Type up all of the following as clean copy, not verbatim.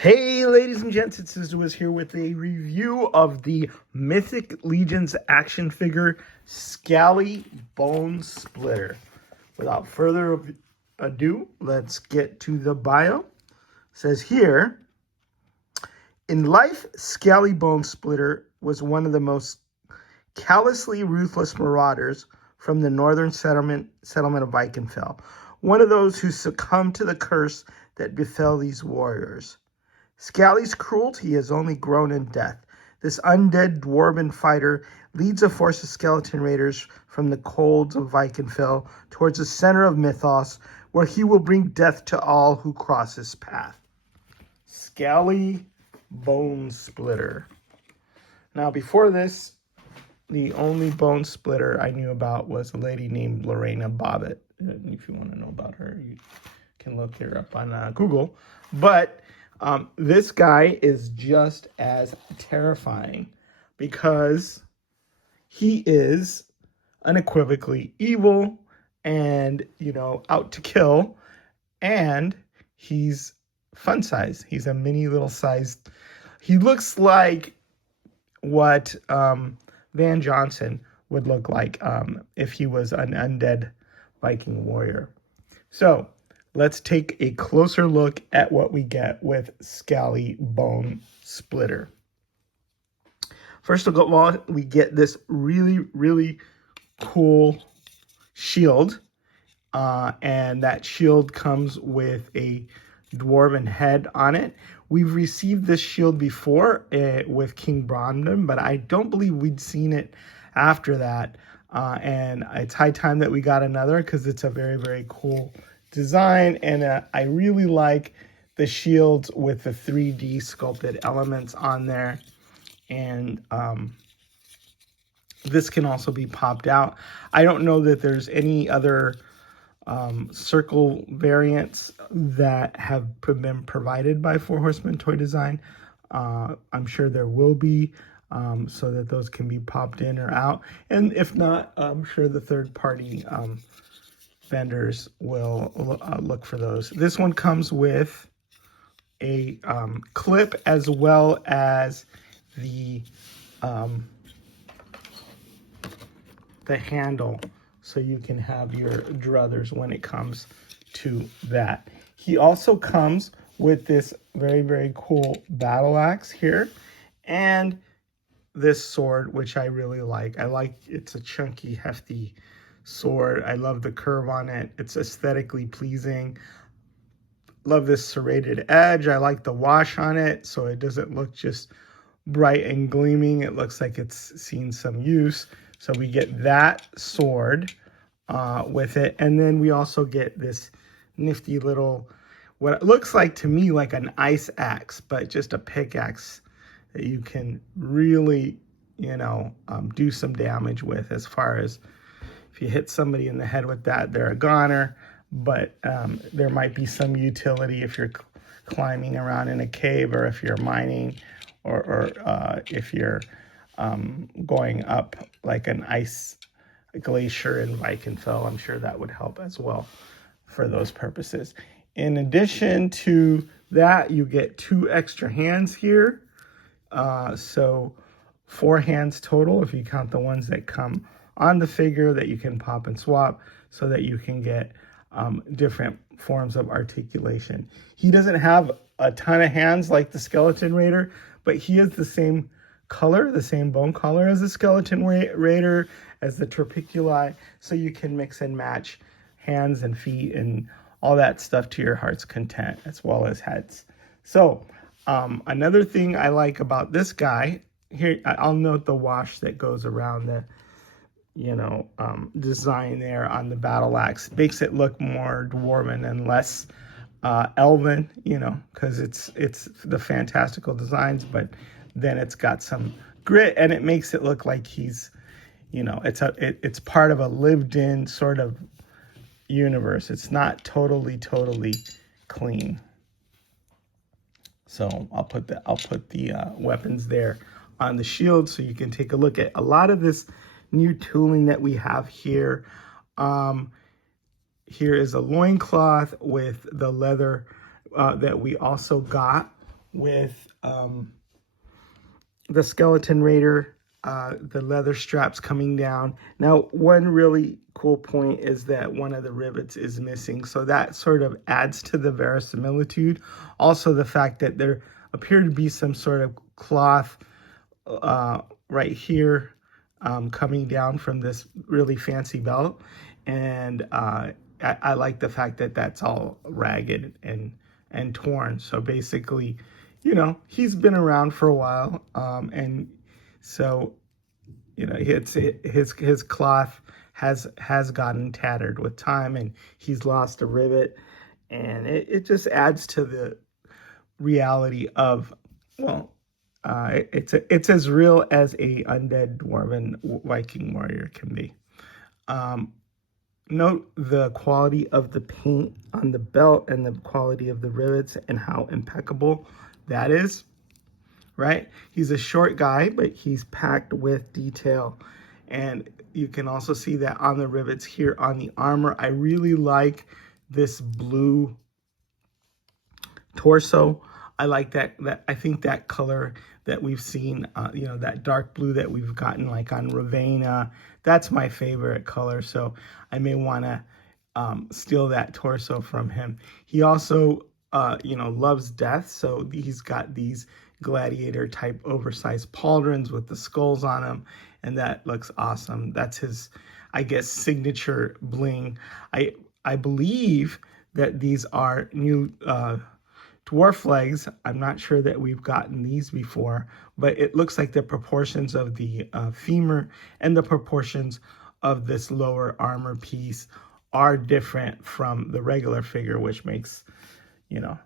Hey, ladies and gents, it's Wiz here with a review of the Mythic Legions action figure, Skali Bonesplitter. Without further ado, let's get to the bio. It says here, in life, Skali Bonesplitter was one of the most callously ruthless marauders from the northern settlement of Vikenfell. One of those who succumbed to the curse that befell these warriors. Skali's cruelty has only grown in death. This undead dwarven fighter leads a force of skeleton raiders from the colds of Vikenfell towards the center of Mythos, where he will bring death to all who cross his path. Skali Bonesplitter. Now, before this, the only Bonesplitter I knew about was a lady named Lorena Bobbitt. If you want to know about her, you can look her up on Google. But this guy is just as terrifying because he is unequivocally evil and, out to kill. And he's fun size. He's a mini little sized. He looks like what Van Johnson would look like if he was an undead Viking warrior. So let's take a closer look at what we get with Skali Bonesplitter. First of all, we get this really, really cool shield. And that shield comes with a dwarven head on it. We've received this shield before with King Brandon, but I don't believe we'd seen it after that. And it's high time that we got another because it's a very, very cool design. And I really like the shields with the 3D sculpted elements on there. And this can also be popped out. I don't know that there's any other circle variants that have been provided by Four Horsemen Toy Design. I'm sure there will be, so that those can be popped in or out. And if not, I'm sure the third-party vendors will look for those. This one comes with a clip as well as the handle, so you can have your druthers when it comes to that. He also comes with this very, very cool battle axe here and this sword, which I really like. It's a chunky, hefty sword. I love the curve on it. It's aesthetically pleasing. Love this serrated edge. I like the wash on it, so it doesn't look just bright and gleaming. It looks like it's seen some use. So we get that sword with it. And then we also get this nifty little, what it looks like to me like an ice axe, but just a pickaxe that you can really, do some damage with. As far as if you hit somebody in the head with that, they're a goner. But there might be some utility if you're climbing around in a cave, or if you're mining, or if you're going up like an ice glacier in Vikenfell. I'm sure that would help as well for those purposes. In addition to that, you get 2 extra hands here. So 4 hands total if you count the ones that come on the figure that you can pop and swap, so that you can get different forms of articulation. He doesn't have a ton of hands like the Skeleton Raider, but he is the same color, the same bone color as the Skeleton Raider, as the Torpiculi, so you can mix and match hands and feet and all that stuff to your heart's content, as well as heads. So another thing I like about this guy here, I'll note the wash that goes around the design there on the battle axe. Makes it look more dwarven and less elven, because it's the fantastical designs, but then it's got some grit, and it makes it look like he's, it's part of a lived-in sort of universe. It's not totally clean. So I'll put the weapons there on the shield, so you can take a look at a lot of this new tooling that we have here. Here is a loincloth with the leather that we also got with the skeleton raider, the leather straps coming down. Now, one really cool point is that one of the rivets is missing, so that sort of adds to the verisimilitude. Also, the fact that there appeared to be some sort of cloth right here coming down from this really fancy belt, and I like the fact that that's all ragged and torn. So basically, you know, he's been around for a while, and so, you know, his cloth has gotten tattered with time, and he's lost a rivet, and it just adds to the reality of, well, it's as real as a undead dwarven Viking warrior can be. Note the quality of the paint on the belt and the quality of the rivets and how impeccable that is, right? He's a short guy, but he's packed with detail. And you can also see that on the rivets here on the armor. I really like this blue torso. I like that I think that color that we've seen, you know, that dark blue that we've gotten like on Ravenna, that's my favorite color. So I may want to steal that torso from him. He also, you know, loves death. So he's got these gladiator type oversized pauldrons with the skulls on them. And that looks awesome. That's his, I guess, signature bling. I believe that these are new dwarf legs. I'm not sure that we've gotten these before, but it looks like the proportions of the femur and the proportions of this lower armor piece are different from the regular figure, which makes, you know,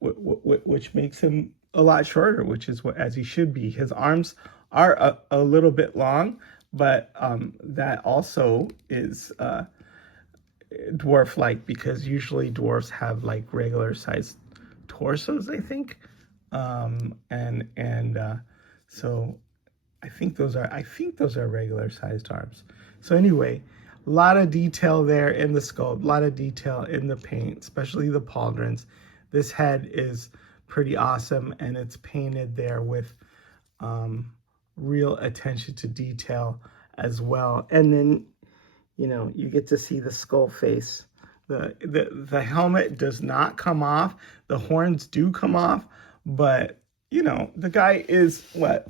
which makes him a lot shorter, which is what, as he should be. His arms are a little bit long, but that also is dwarf-like, because usually dwarves have like regular sized torsos, I think, so I think those are regular sized arms. So anyway, a lot of detail there in the sculpt, a lot of detail in the paint, especially the pauldrons. This head is pretty awesome, and it's painted there with real attention to detail as well. And then, you know, you get to see the skull face. The helmet does not come off. The horns do come off, but, you know, the guy is, what,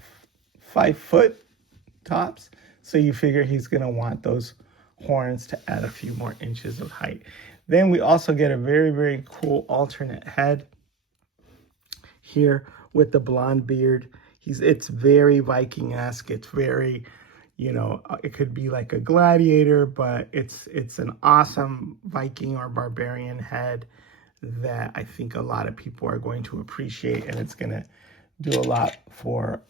5 foot tops? So you figure he's going to want those horns to add a few more inches of height. Then we also get a very, very cool alternate head here with the blonde beard. It's very Viking-esque. It's very, you know, it could be like a gladiator, but it's an awesome Viking or barbarian head that I think a lot of people are going to appreciate, and it's going to do a lot for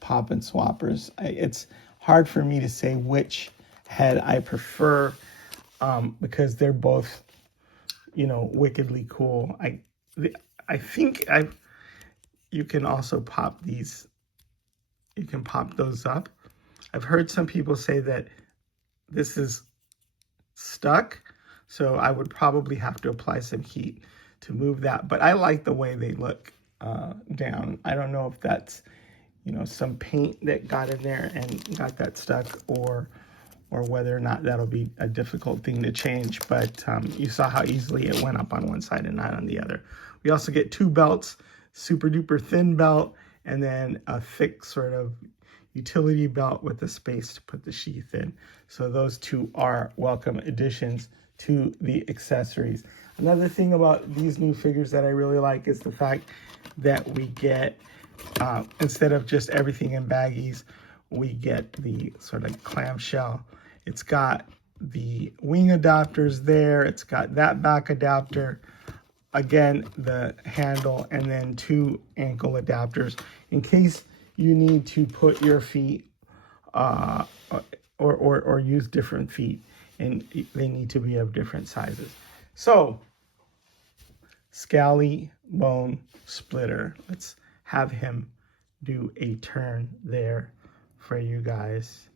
pop and swappers. It's hard for me to say which head I prefer, because they're both, you know, wickedly cool. I think you can also pop these. You can pop those up. I've heard some people say that this is stuck, so I would probably have to apply some heat to move that. But I like the way they look down. I don't know if that's, you know, some paint that got in there and got that stuck, or whether or not that'll be a difficult thing to change. But you saw how easily it went up on one side and not on the other. We also get 2 belts, super duper thin belt, and then a thick sort of utility belt with the space to put the sheath in. So those 2 are welcome additions to the accessories. Another thing about these new figures that I really like is the fact that we get, instead of just everything in baggies, we get the sort of clamshell. It's got the wing adapters there. It's got that back adapter. Again, the handle, and then 2 ankle adapters in case you need to put your feet or use different feet, and they need to be of different sizes. So, Skali Bonesplitter. Let's have him do a turn there for you guys.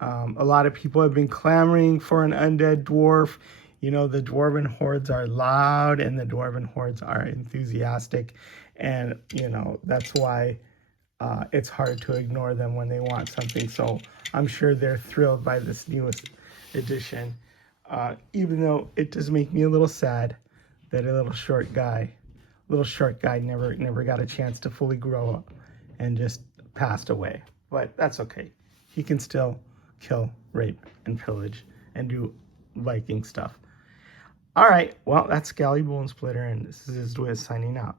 A lot of people have been clamoring for an undead dwarf. You know, the Dwarven hordes are loud and the Dwarven hordes are enthusiastic. And, you know, that's why it's hard to ignore them when they want something. So I'm sure they're thrilled by this newest edition. Even though it does make me a little sad that a little short guy never got a chance to fully grow up and just passed away. But that's okay. He can still kill, rape, and pillage and do Viking stuff. All right, well, that's Skali Bonesplitter, and this is Wiz signing out.